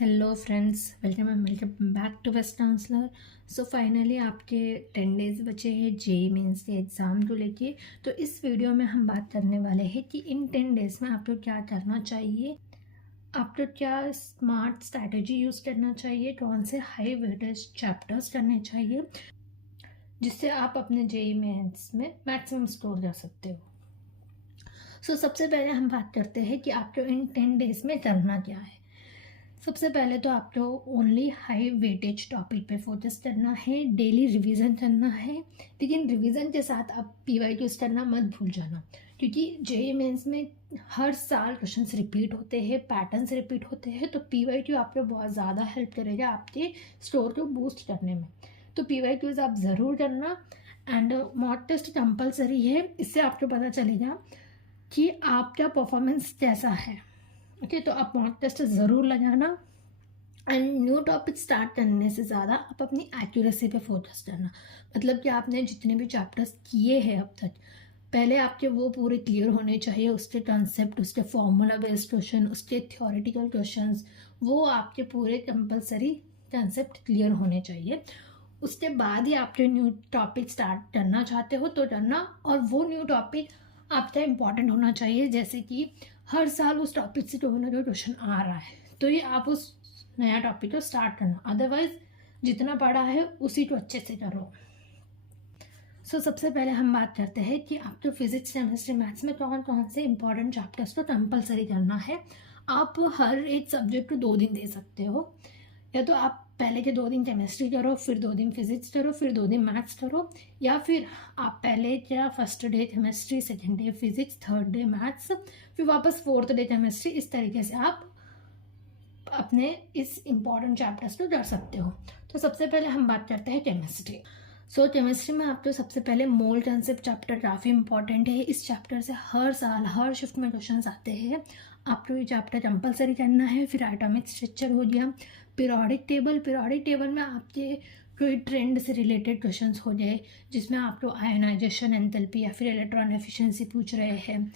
Hello friends, welcome back to best counsellor. So finally आपके 10 days बचे हैं JEE mains के एग्ज़ाम को लेके। तो इस वीडियो में हम बात करने वाले हैं कि इन 10 डेज में आपको क्या करना चाहिए, आपको क्या स्मार्ट स्ट्रैटेजी यूज़ करना चाहिए, कौन से हाई वेटेज चैप्टर्स करने चाहिए जिससे आप अपने जेई मेंस में मैक्सिमम स्कोर कर सकते हो। सो सबसे पहले हम बात करते हैं कि आपको इन 10 डेज में करना क्या है। सबसे पहले तो आपको ओनली हाई वेटेज टॉपिक पे फोकस करना है, डेली रिवीजन करना है। लेकिन रिवीजन के साथ आप PYQs करना मत भूल जाना, क्योंकि जेईई मेंस में हर साल क्वेश्चंस रिपीट होते हैं, पैटर्न्स रिपीट होते हैं। तो PYQ आपको बहुत ज़्यादा हेल्प करेगा आपके स्कोर को बूस्ट करने में। तो PYQs आप ज़रूर करना। एंड मॉक टेस्ट कंपलसरी है, इससे आपको पता चलेगा कि आपका परफॉर्मेंस कैसा है। ओके, तो आप मॉक टेस्ट ज़रूर लगाना। एंड न्यू टॉपिक स्टार्ट करने से ज़्यादा आप अपनी एक्यूरेसी पे फोकस करना। मतलब कि आपने जितने भी चैप्टर्स किए हैं अब तक, पहले आपके वो पूरे क्लियर होने चाहिए। उसके कॉन्सेप्ट, उसके फॉर्मूला बेस्ड क्वेश्चन, उसके थ्योरेटिकल क्वेश्चंस, वो आपके पूरे कंपलसरी कॉन्सेप्ट क्लियर होने चाहिए। उसके बाद ही आप जो न्यू टॉपिक स्टार्ट करना चाहते हो तो करना। और वो न्यू टॉपिक आपका इम्पॉर्टेंट होना चाहिए, जैसे कि हर साल उस टॉपिक से कोई ना कोई क्वेश्चन आ रहा है, तो ये आप उस नया टॉपिक को स्टार्ट करना। अदरवाइज जितना पढ़ा है उसी को अच्छे से करो। सो सबसे पहले हम बात करते हैं कि आपको फिजिक्स, केमिस्ट्री, मैथ्स में कौन कौन से इंपॉर्टेंट चैप्टर्स को कंपलसरी करना है। आप हर एक सब्जेक्ट को 2 दिन दे सकते हो, या तो आप पहले के 2 दिन केमिस्ट्री करो, फिर 2 दिन फिजिक्स करो, फिर 2 दिन मैथ्स करो। या फिर आप पहले क्या first day chemistry, second day physics, third day maths, फिर वापस फोर्थ डे केमिस्ट्री। इस तरीके से आप अपने इस इम्पॉर्टेंट चैप्टर्स को कर सकते हो। तो सबसे पहले हम बात करते हैं केमिस्ट्री। सो केमिस्ट्री में आपको सबसे पहले मोल कंसेप्ट चैप्टर काफ़ी इंपॉर्टेंट है। इस चैप्टर से हर साल हर शिफ्ट में क्वेश्चंस आते हैं, आपको ये चैप्टर कंपलसरी करना है। फिर एटॉमिक स्ट्रक्चर हो गया, पीरियोडिक टेबल में आपके कोई ट्रेंड से रिलेटेड क्वेश्चंस हो जाए, जिसमें आपको आयनाइजेशन, एंथैल्पी या फिर इलेक्ट्रॉन एफिशिएंसी पूछ रहे हैं,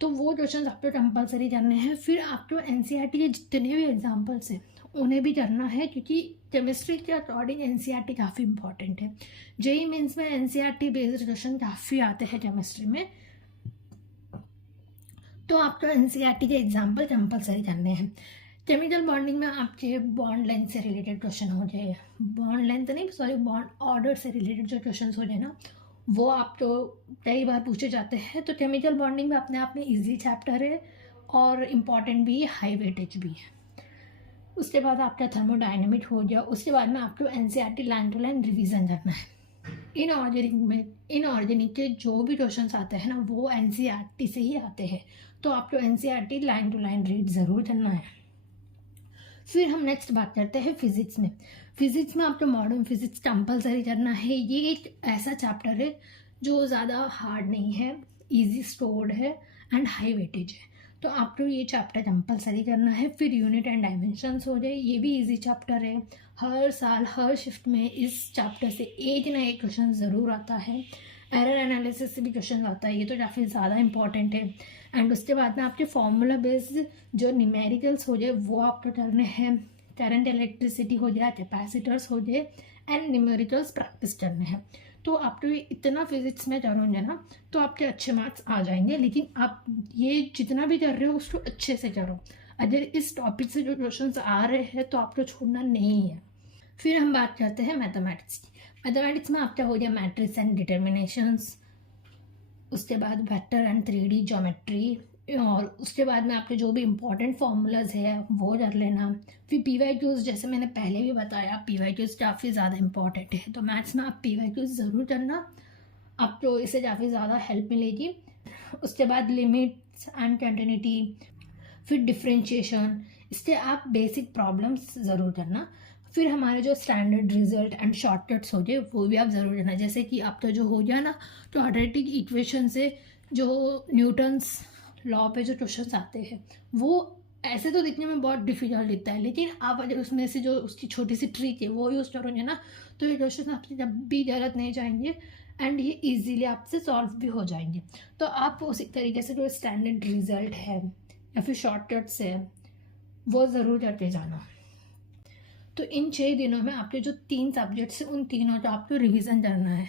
तो वो क्वेश्चंस आपको कंपलसरी करने हैं। फिर आपको NCERT के जितने भी एग्जाम्पल्स हैं उन्हें भी करना है, क्योंकि केमिस्ट्री के अकॉर्डिंग NCERT काफ़ी इंपॉर्टेंट है। जेईई मेंस में NCERT बेस्ड क्वेश्चन काफ़ी आते हैं केमिस्ट्री में, तो आपको NCERT के एग्जाम्पल कंपलसरी करने हैं। केमिकल बॉन्डिंग में आपके बॉन्ड लेंथ से रिलेटेड क्वेश्चन हो जाए, बॉन्ड ऑर्डर से रिलेटेड जो क्वेश्चन हो जाए ना, वो आपको कई बार पूछे जाते हैं। तो केमिकल बॉन्डिंग में अपने आप में ईजी चैप्टर है और इम्पॉर्टेंट भी है, हाई वेटेज भी है। उसके बाद आपका थर्मोडायनेमिक हो गया। उसके बाद में आपको NCERT line to line revision करना है। इनऑर्गेनिक के जो भी क्वेश्चन आते हैं ना, वो NCERT से ही आते हैं, तो आपको NCERT line to line read ज़रूर करना है। फिर हम नेक्स्ट बात करते हैं फिजिक्स में आपको मॉडर्न फिजिक्स कंपलसरी करना है। ये एक ऐसा चैप्टर है जो ज़्यादा हार्ड नहीं है, इजी स्टोर्ड है एंड हाई वेटेज है, तो आपको ये चैप्टर कंपलसरी करना है। फिर यूनिट एंड डायमेंशंस हो जाए, ये भी इजी चैप्टर है। हर साल हर शिफ्ट में इस चैप्टर से एक ना एक क्वेश्चन ज़रूर आता है। एरर एनालिसिस से भी क्वेश्चन आता है, ये तो काफ़ी ज़्यादा इंपॉर्टेंट है। एंड उसके बाद में आपके फॉर्मूला बेस्ड जो न्यूमेरिकल्स हो जाए वो आपको करने हैं। करंट, इलेक्ट्रिसिटी हो जाए, कैपेसिटर्स हो जाए एंड न्यूमेरिकल्स प्रैक्टिस करने हैं। तो आपको ये इतना फिजिक्स में करोगे ना तो आपके अच्छे मार्क्स आ जाएंगे। लेकिन आप ये जितना भी कर रहे हो उसको अच्छे से करो। अगर इस टॉपिक से जो क्वेश्चंस आ रहे हैं तो आपको छोड़ना नहीं है। फिर हम बात करते हैं मैथमेटिक्स की। मैथमेटिक्स में आपका हो गया मैट्रिक्स एंड डिटर्मिनेशंस, उसके बाद वेक्टर एंड 3D ज्योमेट्री, और उसके बाद में आपके जो भी इम्पोर्टेंट फार्मूलाज है वो कर लेना। फिर PYQs, जैसे मैंने पहले भी बताया, PYQs काफ़ी ज़्यादा इंपॉर्टेंट है, तो मैथ्स में आप PYQs ज़रूर करना, आपको इससे काफ़ी ज़्यादा हेल्प मिलेगी। उसके बाद लिमिट्स एंड कंटिन्यूटी, फिर डिफ्रेंशिएशन, इससे आप बेसिक प्रॉब्लम्स ज़रूर करना। फिर हमारे जो स्टैंडर्ड रिजल्ट एंड शॉर्टकट्स हो गए वो भी आप ज़रूर करना। जैसे कि आपका जो हो गया ना, तो क्वाड्रेटिक इक्वेशन से जो न्यूटन्स लॉ पे जो क्वेश्चंस आते हैं, वो ऐसे तो दिखने में बहुत डिफिकल्ट दिखता है, लेकिन आप अगर उसमें से जो उसकी छोटी सी ट्रिक है वो यूज़ करोगे ना, तो ये क्वेश्चन आपसे जब भी गलत नहीं जाएंगे एंड ये इजीली आपसे सॉल्व भी हो जाएंगे। तो आप उसी तरीके से जो स्टैंडर्ड रिजल्ट है या फिर शॉर्टकट्स है वो ज़रूर करके जाना। तो इन 6 दिनों में आपके जो 3 सब्जेक्ट्स हैं उन तीनों का आपको रिवीजन करना है।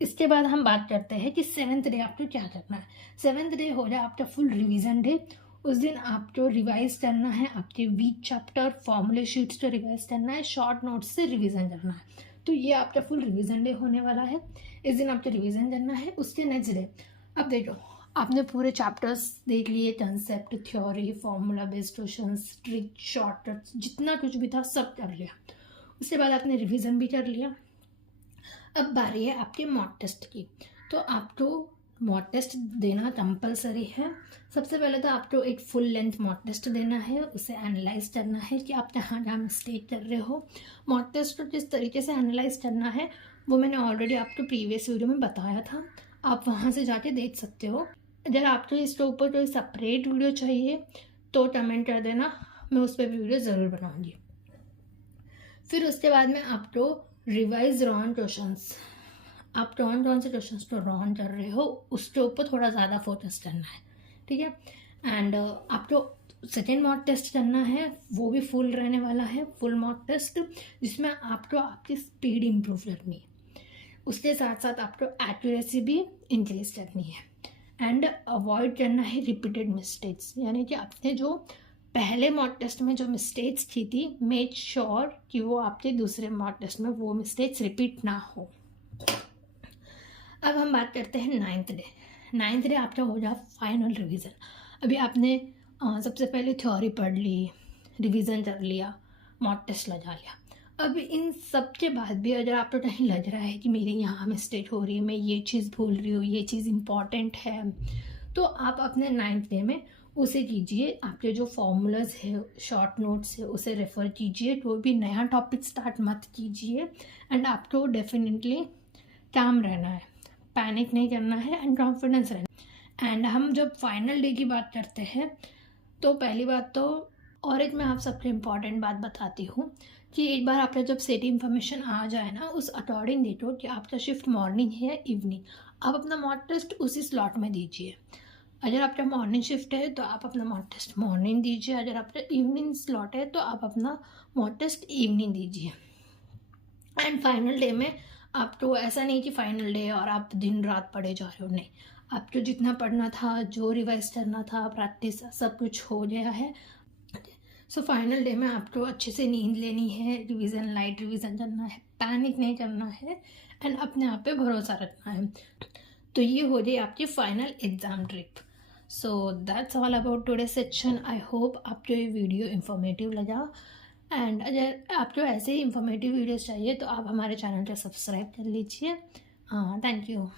इसके बाद हम बात करते हैं कि 7th डे आपको क्या करना है। 7th डे हो जाए आपका फुल रिवीजन डे। उस दिन आपको रिवाइज करना है, आपके वीक चैप्टर फॉर्मूले शीट्स को रिवाइज करना है, शॉर्ट नोट्स से रिवीजन करना है। तो ये आपका फुल रिवीजन डे होने वाला है। इस दिन आपको रिवीजन करना है। उसके नेक्स्ट डे अब देखो, आपने पूरे चैप्टर्स देख लिए, concept, theory, formula based questions, trick, shortcuts, जितना कुछ भी था सब कर लिया। उसके बाद आपने रिवीजन भी कर लिया। अब बारी है आपके मॉक टेस्ट की। तो आपको मॉक टेस्ट देना कंपलसरी है। सबसे पहले तो आपको एक फुल लेंथ मॉक टेस्ट देना है, उसे एनालाइज करना है कि आप कहाँ कहाँ मिस्टेक कर रहे हो। मॉक टेस्ट को किस तरीके से एनालाइज करना है वो मैंने ऑलरेडी आपको प्रीवियस वीडियो में बताया था, आप वहाँ से जाके देख सकते हो। अगर आपको इसके ऊपर कोई सेपरेट वीडियो चाहिए तो कमेंट कर देना, मैं उस पर भी वीडियो ज़रूर बनाऊँगी। फिर उसके बाद में आपको रिवाइज रॉन क्वेश्चंस, आप कौन से क्वेश्चंस को रॉन कर रहे हो उसके ऊपर थोड़ा ज़्यादा फोकस करना है, ठीक है। एंड आपको सेकेंड मॉक टेस्ट करना है, वो भी फुल रहने वाला है, फुल मॉक टेस्ट, जिसमें आपको आपकी स्पीड इम्प्रूव करनी है। उसके साथ साथ आपको एक्यूरेसी भी इंक्रीज करनी है। एंड अवॉइड करना है रिपीटेड मिस्टेक्स, यानी कि आपने जो पहले मॉक टेस्ट में जो मिस्टेक्स की थी, मेक श्योर कि वो आपके दूसरे मॉक टेस्ट में वो मिस्टेक्स रिपीट ना हो। अब हम बात करते हैं 9th डे। 9th डे आपका हो जाए फाइनल रिवीजन। अभी आपने सबसे पहले थ्योरी पढ़ ली, रिवीजन कर लिया, मॉक टेस्ट लगा लिया। अब इन सब के बाद भी अगर आपको कहीं लग रहा है कि मेरी यहाँ मिस्टेक हो रही है, मैं ये चीज़ भूल रही हूँ, ये चीज़ इम्पॉर्टेंट है, तो आप अपने 9th डे में उसे कीजिए। आपके जो फॉर्मूलाज है, शॉर्ट नोट्स है, उसे रेफ़र कीजिए। कोई भी नया टॉपिक स्टार्ट मत कीजिए। एंड आपको डेफिनेटली काम रहना है, पैनिक नहीं करना है एंड कॉन्फिडेंस रहना। एंड हम जब फाइनल डे की बात करते हैं तो पहली बात तो, और एक मैं आप सबको इम्पॉर्टेंट बात बताती हूँ कि एक बार आपका जब सेट इन्फॉर्मेशन आ जाए ना, उस अकॉर्डिंग देखो कि आपका शिफ्ट मॉर्निंग है या इवनिंग, आप अपना मॉक टेस्ट उसी स्लॉट में दीजिए। अगर आपका मॉर्निंग शिफ्ट है तो आप अपना मॉक टेस्ट मॉर्निंग दीजिए, अगर आपका इवनिंग स्लॉट है तो आप अपना मॉक टेस्ट इवनिंग दीजिए। एंड फाइनल डे में आपको ऐसा नहीं कि फाइनल डे और आप दिन रात पढ़े जा रहे हो, नहीं, आपको जितना पढ़ना था, जो रिवाइज करना था, प्रैक्टिस सब कुछ हो गया है। सो फाइनल डे में आपको अच्छे से नींद लेनी है, रिवीजन, लाइट रिवीजन करना है, पैनिक नहीं करना है एंड अपने आप पे भरोसा रखना है। तो ये हो गई आपकी final exam trip. So that's all about today section. I hope आपको ये वीडियो इन्फॉर्मेटिव लगा। एंड अगर आपको ऐसे ही इन्फॉर्मेटिव वीडियोस चाहिए तो आप हमारे चैनल को सब्सक्राइब कर लीजिए। Thank you.